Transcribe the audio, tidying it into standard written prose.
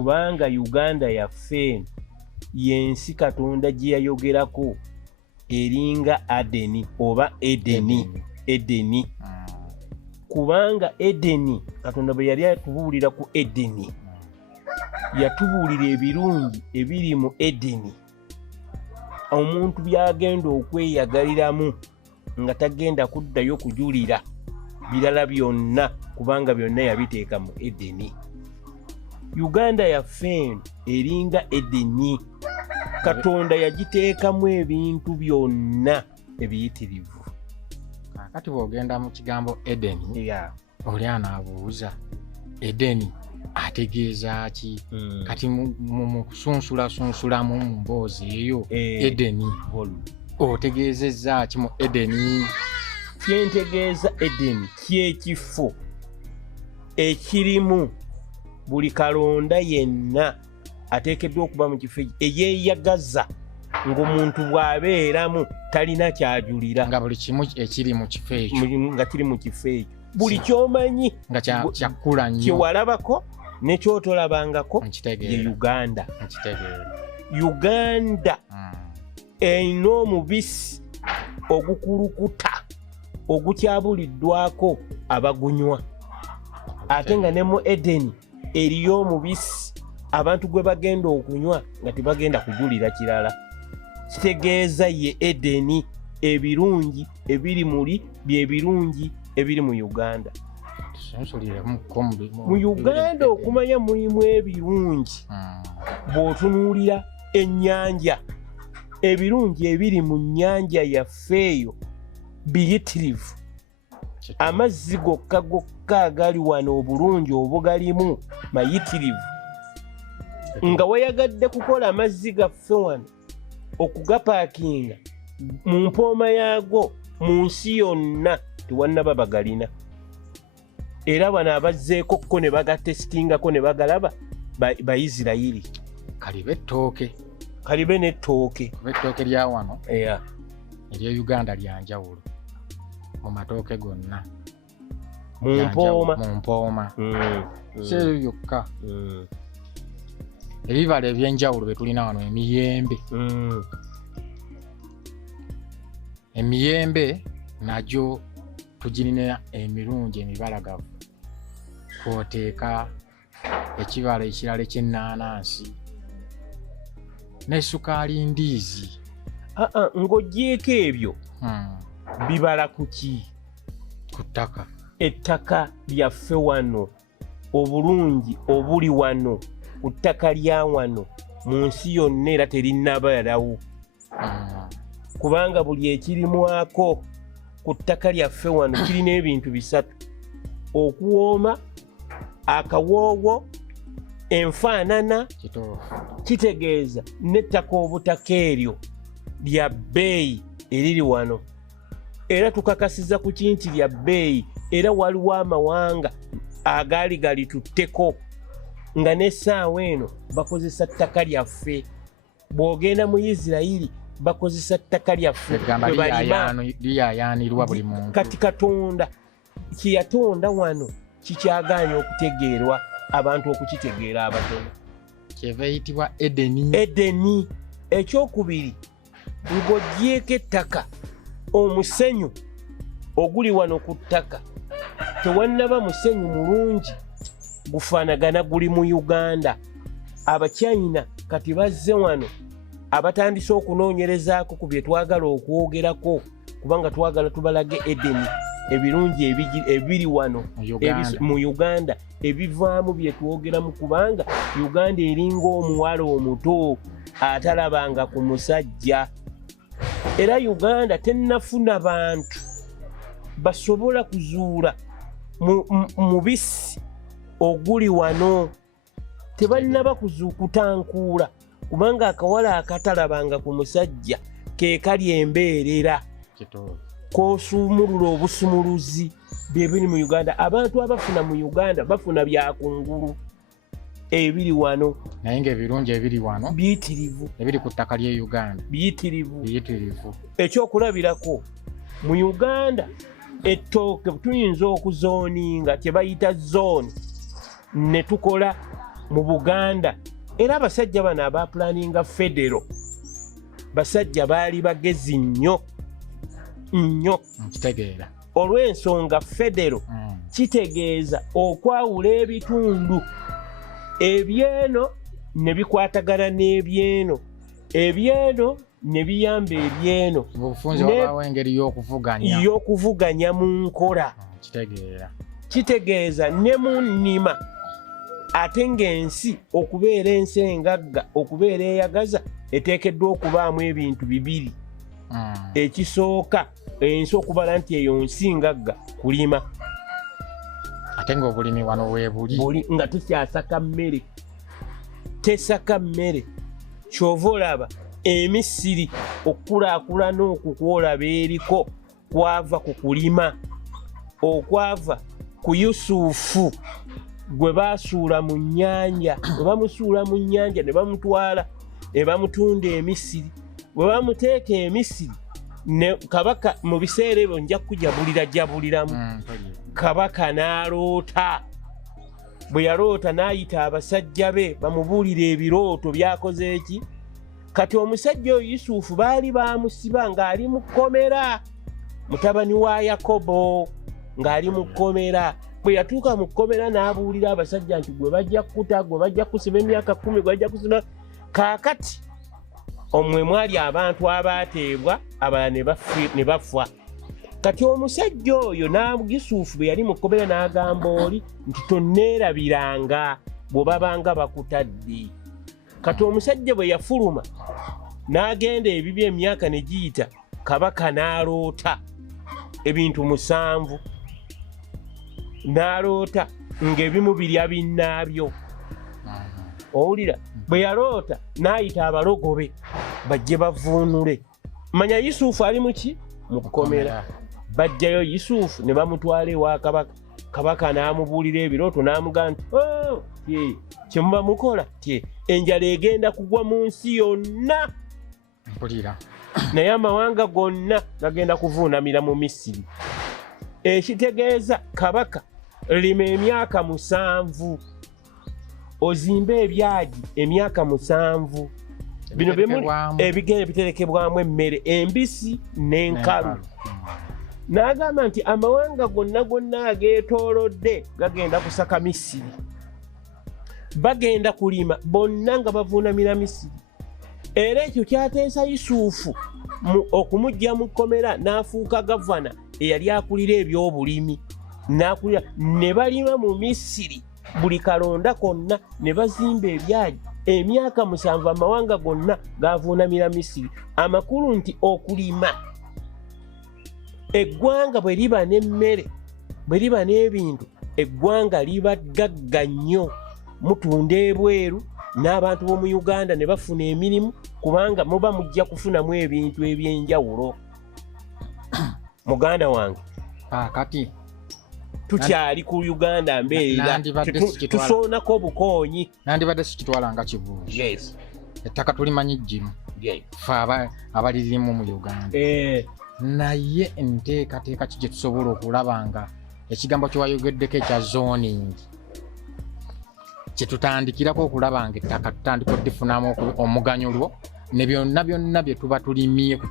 kubanga Uganda yaffe yensi Katonda gye yayogerako eringa Adeni oba Edeni. Kubanga Edeni Katonda bwe yali atubuulira ku Edeni yatubuulira ebirungi ebiri mu Edeni omuntu byagenda okweyagaliramu nga tagenda kuddayo kujulira birala byonna kubanga byonna yabiteeka mu Edeni. Uganda yaffe eringa Edeni Katonda yagiteekamu ebintu byonna ebiyitirivu. Kakati bw'ogenda mu kigambo Edeni oli anaabuuza Edeni ategeeza ki? Kati mu kusunsulamu mu mboozi eyo Edeni otegeezezza ki mu Edeni? Kyentegeeza Edeni kyekifo ekirimu buli kalonda yenna ateekeddwa okuba mu kifo eyeeyagaza ng'omuntu bw'abeeramu talina kyajulira nga buli kimu ekiri mu kifo ekyo nga kiri mu kifo ekyo buli kyomanyi nga kyakkula nnyo kyewalabako ne kyotolabangako ye Uganda. Uganda erina omubisi ogukulukuta ogukyabuliddwako abagunywa ate nga ne mu Edeni eriyo omubisi abantu gwe bagenda okunywa nga tebagenda kujulira kirala. Kitegeeza ye Edeni ebirungi ebiri muli bye birungi ebiri mu Uganda. Mu Uganda okumanya mulimu ebirungi bw'otunuulira ennyanja ebirungi ebiri mu nnyanja yaffe eyo biyitirivu. Amazzi gokka gokka agali wano obulungi obugalimu mayitirivu. Nga wayagadde kukola amazzi gaffe wano okugapaakinga mu mpooma yaago mu nsi yonna tewannaba bagalina. Era bano abazzeeko ko ne bagatesitingako ne bagalaba Bayisirayiri. Kalibe ettooke. Kalibe n'ettooke. Kuba ettooke lya wano erya Uganda lya njawulo mu matooke gonna. Mu mpooma. Seeyo yokka. Ebibala eby'enjawulo bye tulina wano emiyembe. Emiyembe nagyo tugirina emirungi emibalagavu. Kw'oteeka ekibala ekirala eky'ennaanansi n'essukaali ndiizi. Ng'oggyeko ebyo bibala ku ki? Ku ttaka. Ettaka lyaffe wano obulungi obuli wano ku ttaka lya wano mu nsi yonna era terinnabeerawo kubanga buli ekirimwako ku ttaka lyaffe wano kirina ebintu bisatu: okuwooma, akawoowo, enfaanana. Kitegeeza n'ettaka obutaka eryo lya bbeeyi eriri wano, era tukakasiza ku kinti lya bbeeyi, era waliwo amawanga agaali galitutteko nga n'essaawa eno bakozesa ttaka lyaffe. Bw'ogenda mu Isirayiri bakozesa ttaka lyaffe liyaayaanirwa buli muntu. Kati Katonda kye yatonda wano kikyagaanye okutegeerwa abantu okukitegeera abatono. Kyeva eyitibwa Edeni. Edeni. Ekyokubiri, ng'oggyeko ettaka, omusenyu oguli wano ku ttaka tewannaba musenyu mulungi gufaanagana guli mu Uganda. Abachina kati bazze wano abatandise okunoonyerezaako ku bye twagala okwogerako kubanga twagala tubalage Edeni ebirungi ebiri wano mu Uganda ebivaamu bye twogeramu kubanga Uganda eringa omuwala omuto atalabanga ku musajja. Era Uganda tennafuna bantu basobola kuzuula mubisi oguli wano, tebannaba kutankuula kubanga akawala akatalabanga ku musajja ke kali embeerera k'osumulula obusumuluzi bye biri mu Uganda. Abantu abafuna mu Uganda bafuna byakungulu ebiri wano, naye ng'ebirungi ebiri wano biyitirivu, ebiri ku ttaka ly'e Uganda biyitirivu. Ekyokulabirako mu Uganda ettooke tuyinza okuzooninga kye bayita zooni ne tukola mu Buganda era abasajja bano abapulaninga federo basajja baali bagezi nnyo kitegeera olw'ensonga federo kitegeeza okwawula ebitundu ebyeno ne bikwatagana n'ebyeno ebyeno ne biyamba ebyeno obufunze wabaawo engeri y'okuvuganya mu nkola kitegeeza ne mu nnima ate ng'ensi okubeera ensi engagga okubeera eyagaza eteekeddwa okubaamu ebintu bibiri ekisooka ensi okubala nti eyo nsi ngagga kulima ate ng'obulimi wano weebuli nga tukyasaka mmere tesaka mmere kyova olaba emisiri okukulaakulana okwo kwolaba eriko kwava ku kulima okwava ku Yusufu gwe baasuula mu nnyanja bwe bamusuula mu nnyanja ne bamutwala ne bamutunda emisiri bwe bamuteeka emisiri ne kabaka mu biseera ebyo nja kujabuliramu kabaka n'aloota bwe yaloota n'ayita abasajja be bamubuulira ebirooto byakoze eki kati omusajja oyo Yusufu baali bamusiba ng'ali mu kkomera mutabani wa Yakobo ng'ali mu kkomera bwe yatuuka mu kkomera n'abuulira abasajja nti gwe bajja kukuta gwe bajja kusiba emyaka 10 gwe bajja kusiba kaakati omwe mwali abantu abaateebwa abalala ne bafa kati omusajja oyo Yusufu bwe yali mu kkomera n'agamba oli nti tonneerabiranga bwe babanga bakutadde kati omusajja bwe yafuluma n'agenda ebibya emyaka ne giyita kabaka n'aloota ebintu 7 n'aloota ng'ebimu birya binnaabyo owulira bwe yaloota n'ayita abalogobe bajje bavuunule manya Yusufu ali muki mu kkomera bajjayo Yusufu ne bamutwala ewa kabaka kabaka n'amubuulira ebirooto n'amugamba nti kye muba mukola enjala egenda kugwa mu nsi yonna mpulira naye amawanga gonna gagenda kuvuunamira mu Misiri ekitegeeza kabaka lima emyaka 7 ozimbe ebyagi emyaka 7 bino ebigenda biterekebwamu emmere embisi n'enkalu n'agamba nti amawanga gonna ageetoolodde gagenda kusaka Misiri bagenda kulima bonna nga bavuunamira Misiri era ekyo kyateesa Yusufu okumujja mu kkomera n'afuuka gavana eyali akulira ebyobulimi n'akulira ne balima mu Misiri buli kalonda konna ne bazimba ebyagi emyaka 7 amawanga gonna gavuunamira Misiri amakulu nti okulima eggwanga bwe liba n'emmere bwe liba n'ebintu eggwanga liba ggagga nnyo mutunda ebweru n'abantu b'omu Uganda ne bafuna emirimu kubanga muba mujja kufunamu ebintu eby'enjawulo muganda wange kati tukyali ku Uganda mbeera tusoonako bukoonyi nandibadde sikitwala nga kibuuzi ettaka tulimanyi jjimu fe abalirimu mu Uganda naye enteekateeka ki gye tusobola okulaba nga ekigambo kye wayogeddeko ekya zoning kye tutandikirako okulaba nga ettaka tutandika oddifunamu omuganyulwo ne byonna bye tuba tulimye